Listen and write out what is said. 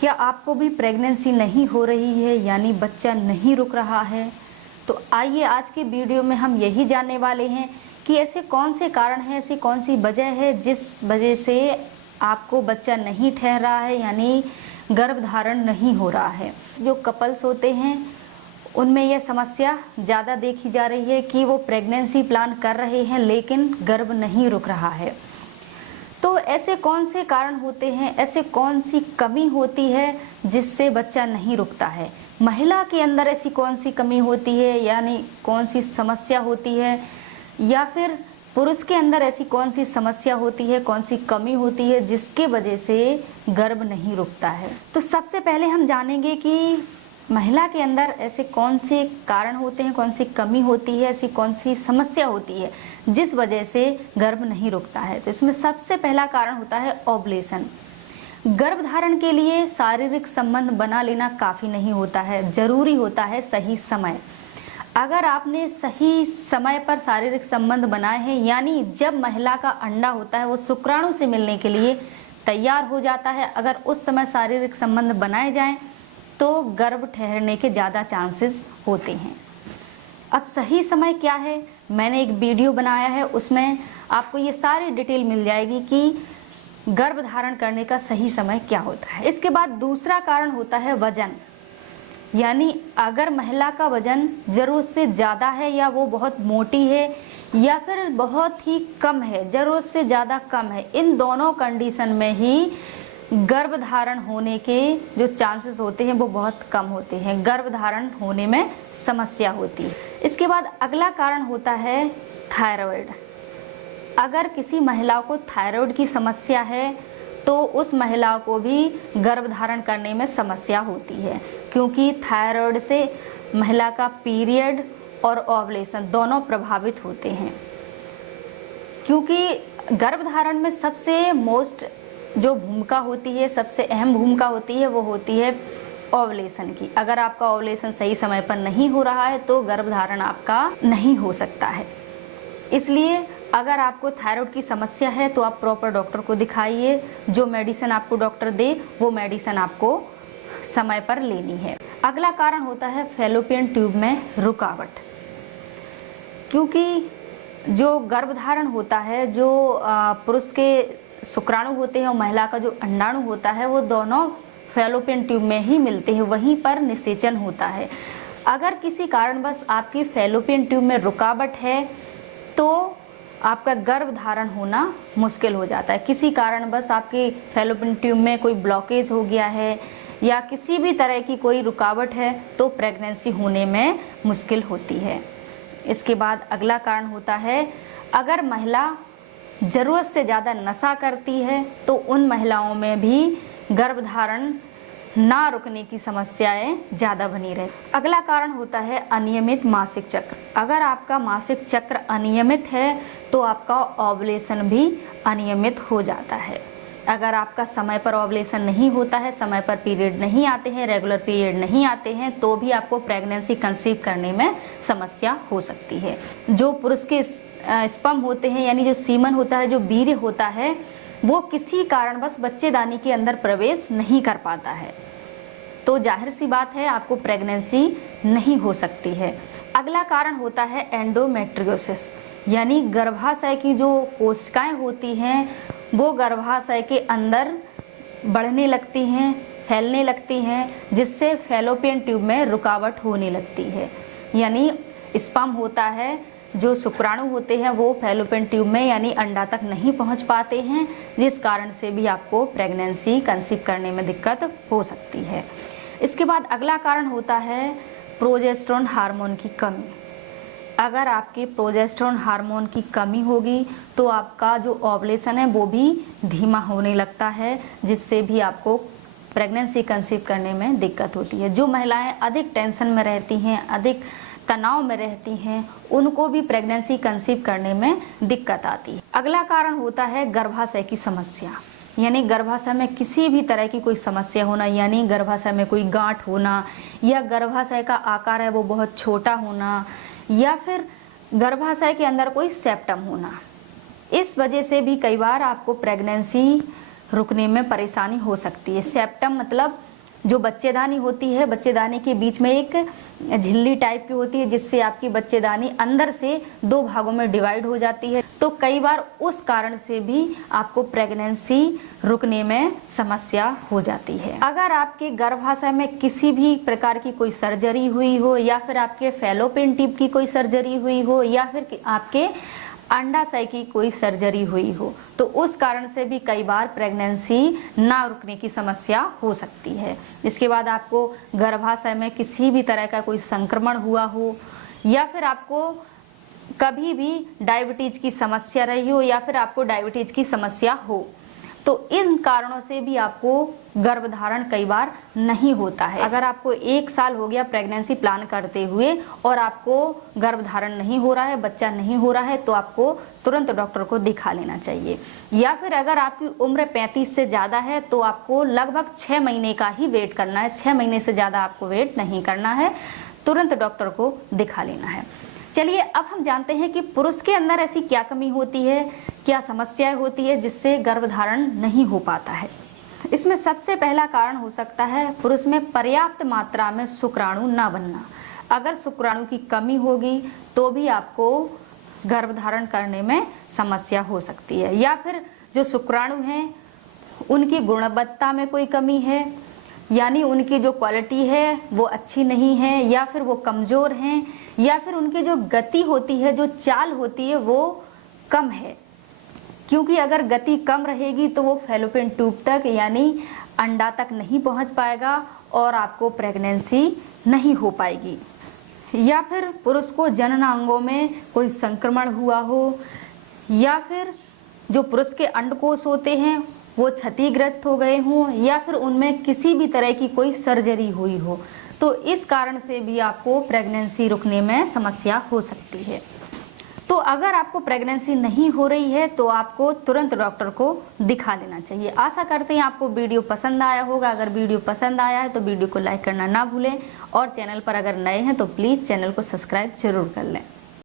क्या आपको भी प्रेगनेंसी नहीं हो रही है, यानी बच्चा नहीं रुक रहा है? तो आइए आज की वीडियो में हम यही जानने वाले हैं कि ऐसे कौन से कारण हैं, ऐसी कौन सी वजह है जिस वजह से आपको बच्चा नहीं ठहर रहा है, यानी गर्भधारण नहीं हो रहा है। जो कपल्स होते हैं उनमें यह समस्या ज़्यादा देखी जा रही है कि वो प्रेगनेंसी प्लान कर रहे हैं लेकिन गर्भ नहीं रुक रहा है। तो ऐसे कौन से कारण होते हैं, ऐसे कौन सी कमी होती है जिससे बच्चा नहीं रुकता है? महिला के अंदर ऐसी कौन सी कमी होती है, यानी कौन सी समस्या होती है, या फिर पुरुष के अंदर ऐसी कौन सी समस्या होती है, कौन सी कमी होती है जिसके वजह से गर्भ नहीं रुकता है? तो सबसे पहले हम जानेंगे कि महिला के अंदर ऐसे कौन से कारण होते हैं, कौन सी कमी होती है, ऐसी कौन सी समस्या होती है जिस वजह से गर्भ नहीं रुकता है। तो इसमें सबसे पहला कारण होता है ओवुलेशन। गर्भधारण के लिए शारीरिक संबंध बना लेना काफ़ी नहीं होता है, जरूरी होता है सही समय। अगर आपने सही समय पर शारीरिक संबंध बनाए हैं, यानी जब महिला का अंडा होता है वो शुक्राणु से मिलने के लिए तैयार हो जाता है, अगर उस समय शारीरिक संबंध बनाए जाएं तो गर्भ ठहरने के ज़्यादा चांसेस होते हैं। अब सही समय क्या है, मैंने एक वीडियो बनाया है, उसमें आपको ये सारी डिटेल मिल जाएगी कि गर्भ धारण करने का सही समय क्या होता है। इसके बाद दूसरा कारण होता है वजन, यानी अगर महिला का वजन जरूरत से ज़्यादा है, या वो बहुत मोटी है, या फिर बहुत ही कम है, जरूरत से ज़्यादा कम है, इन दोनों कंडीशन में ही गर्भ धारण होने के जो चांसेस होते हैं वो बहुत कम होते हैं, गर्भ धारण होने में समस्या होती है। इसके बाद अगला कारण होता है थायराइड। अगर किसी महिला को थायराइड की समस्या है तो उस महिला को भी गर्भ धारण करने में समस्या होती है, क्योंकि थायराइड से महिला का पीरियड और ओवुलेशन दोनों प्रभावित होते हैं। क्योंकि गर्भधारण में सबसे मोस्ट जो भूमिका होती है, सबसे अहम भूमिका होती है, वो होती है ओवुलेशन की। अगर आपका ओवुलेशन सही समय पर नहीं हो रहा है तो गर्भधारण आपका नहीं हो सकता है। इसलिए अगर आपको थायराइड की समस्या है तो आप प्रॉपर डॉक्टर को दिखाइए, जो मेडिसिन आपको डॉक्टर दे वो मेडिसिन आपको समय पर लेनी है। अगला कारण होता है फैलोपियन ट्यूब में रुकावट। क्योंकि जो गर्भधारण होता है, जो पुरुष के शुक्राणु होते हैं और महिला का जो अंडाणु होता है, वो दोनों फैलोपियन ट्यूब में ही मिलते हैं, वहीं पर निषेचन होता है। अगर किसी कारणवश आपकी फैलोपियन ट्यूब में रुकावट है तो आपका गर्भ धारण होना मुश्किल हो जाता है। किसी कारणवश आपकी फैलोपियन ट्यूब में कोई ब्लॉकेज हो गया है या किसी भी तरह की कोई रुकावट है तो प्रेगनेंसी होने में मुश्किल होती है। इसके बाद अगला कारण होता है, अगर महिला ज़रूरत से ज़्यादा नशा करती है तो उन महिलाओं में भी गर्भधारण ना रुकने की समस्याएं ज़्यादा बनी रहती। अगला कारण होता है अनियमित मासिक चक्र। अगर आपका मासिक चक्र अनियमित है तो आपका ओवुलेशन भी अनियमित हो जाता है। अगर आपका समय पर ओवुलेशन नहीं होता है, समय पर पीरियड नहीं आते हैं, रेगुलर पीरियड नहीं आते हैं, तो भी आपको प्रेगनेंसी कंसीव करने में समस्या हो सकती है। जो पुरुष के स्पर्म होते हैं, यानी जो सीमन होता है, जो वीर्य होता है, वो किसी कारणवश बच्चेदानी के अंदर प्रवेश नहीं कर पाता है, तो जाहिर सी बात है आपको प्रेगनेंसी नहीं हो सकती है। अगला कारण होता है एंडोमेट्रियोसिस, यानी गर्भाशय की जो कोशिकाएं होती हैं वो गर्भाशय के अंदर बढ़ने लगती हैं, फैलने लगती हैं, जिससे फैलोपियन ट्यूब में रुकावट होने लगती है। यानी स्पर्म होता है, जो शुक्राणु होते हैं वो फैलोपियन ट्यूब में यानी अंडा तक नहीं पहुंच पाते हैं, जिस कारण से भी आपको प्रेगनेंसी कंसीव करने में दिक्कत हो सकती है। इसके बाद अगला कारण होता है प्रोजेस्टेरोन हार्मोन की कमी। अगर आपके प्रोजेस्टेरोन हार्मोन की कमी होगी तो आपका जो ओवुलेशन है वो भी धीमा होने लगता है, जिससे भी आपको प्रेगनेंसी कंसीव करने में दिक्कत होती है। जो महिलाएं अधिक टेंशन में रहती हैं, अधिक तनाव में रहती हैं, उनको भी प्रेगनेंसी कंसीव करने में दिक्कत आती है। अगला कारण होता है गर्भाशय की समस्या, यानी गर्भाशय में किसी भी तरह की कोई समस्या होना, यानी गर्भाशय में कोई गांठ होना, या गर्भाशय का आकार है वो बहुत छोटा होना, या फिर गर्भाशय के अंदर कोई सेप्टम होना। इस वजह से भी कई बार आपको प्रेगनेंसी रुकने में परेशानी हो सकती है। सेप्टम मतलब जो बच्चेदानी होती है, बच्चेदानी के बीच में एक झिल्ली टाइप की होती है जिससे आपकी बच्चेदानी अंदर से 2 भागों में डिवाइड हो जाती है। तो कई बार उस कारण से भी आपको प्रेगनेंसी रुकने में समस्या हो जाती है। अगर आपके गर्भाशय में किसी भी प्रकार की कोई सर्जरी हुई हो, या फिर आपके फैलोपियन ट्यूब की कोई सर्जरी हुई हो, या फिर आपके अंडाशय की कोई सर्जरी हुई हो, तो उस कारण से भी कई बार प्रेगनेंसी ना रुकने की समस्या हो सकती है। इसके बाद आपको गर्भाशय में किसी भी तरह का कोई संक्रमण हुआ हो, या फिर आपको कभी भी डायबिटीज की समस्या रही हो, या फिर आपको डायबिटीज की समस्या हो, तो इन कारणों से भी आपको गर्भधारण कई बार नहीं होता है। अगर आपको 1 साल हो गया प्रेगनेंसी प्लान करते हुए और आपको गर्भधारण नहीं हो रहा है, बच्चा नहीं हो रहा है, तो आपको तुरंत डॉक्टर को दिखा लेना चाहिए। या फिर अगर आपकी उम्र 35 से ज़्यादा है तो आपको लगभग 6 महीने का ही वेट करना है। 6 महीने से ज़्यादा आपको वेट नहीं करना है, तुरंत डॉक्टर को दिखा लेना है। चलिए अब हम जानते हैं कि पुरुष के अंदर ऐसी क्या कमी होती है, क्या समस्याएं होती है जिससे गर्भधारण नहीं हो पाता है। इसमें सबसे पहला कारण हो सकता है पुरुष में पर्याप्त मात्रा में शुक्राणु ना बनना। अगर शुक्राणु की कमी होगी तो भी आपको गर्भधारण करने में समस्या हो सकती है। या फिर जो शुक्राणु हैं उनकी गुणवत्ता में कोई कमी है, यानी उनकी जो क्वालिटी है वो अच्छी नहीं है, या फिर वो कमज़ोर हैं, या फिर उनकी जो गति होती है, जो चाल होती है वो कम है। क्योंकि अगर गति कम रहेगी तो वो फैलोपियन ट्यूब तक यानी अंडा तक नहीं पहुंच पाएगा और आपको प्रेगनेंसी नहीं हो पाएगी। या फिर पुरुष को जननांगों में कोई संक्रमण हुआ हो, या फिर जो पुरुष के अंडकोश होते हैं वो क्षतिग्रस्त हो गए हों, या फिर उनमें किसी भी तरह की कोई सर्जरी हुई हो, तो इस कारण से भी आपको प्रेगनेंसी रुकने में समस्या हो सकती है। तो अगर आपको प्रेगनेंसी नहीं हो रही है तो आपको तुरंत डॉक्टर को दिखा लेना चाहिए। आशा करते हैं आपको वीडियो पसंद आया होगा। अगर वीडियो पसंद आया है तो वीडियो को लाइक करना ना भूलें, और चैनल पर अगर नए हैं तो प्लीज़ चैनल को सब्सक्राइब जरूर कर लें।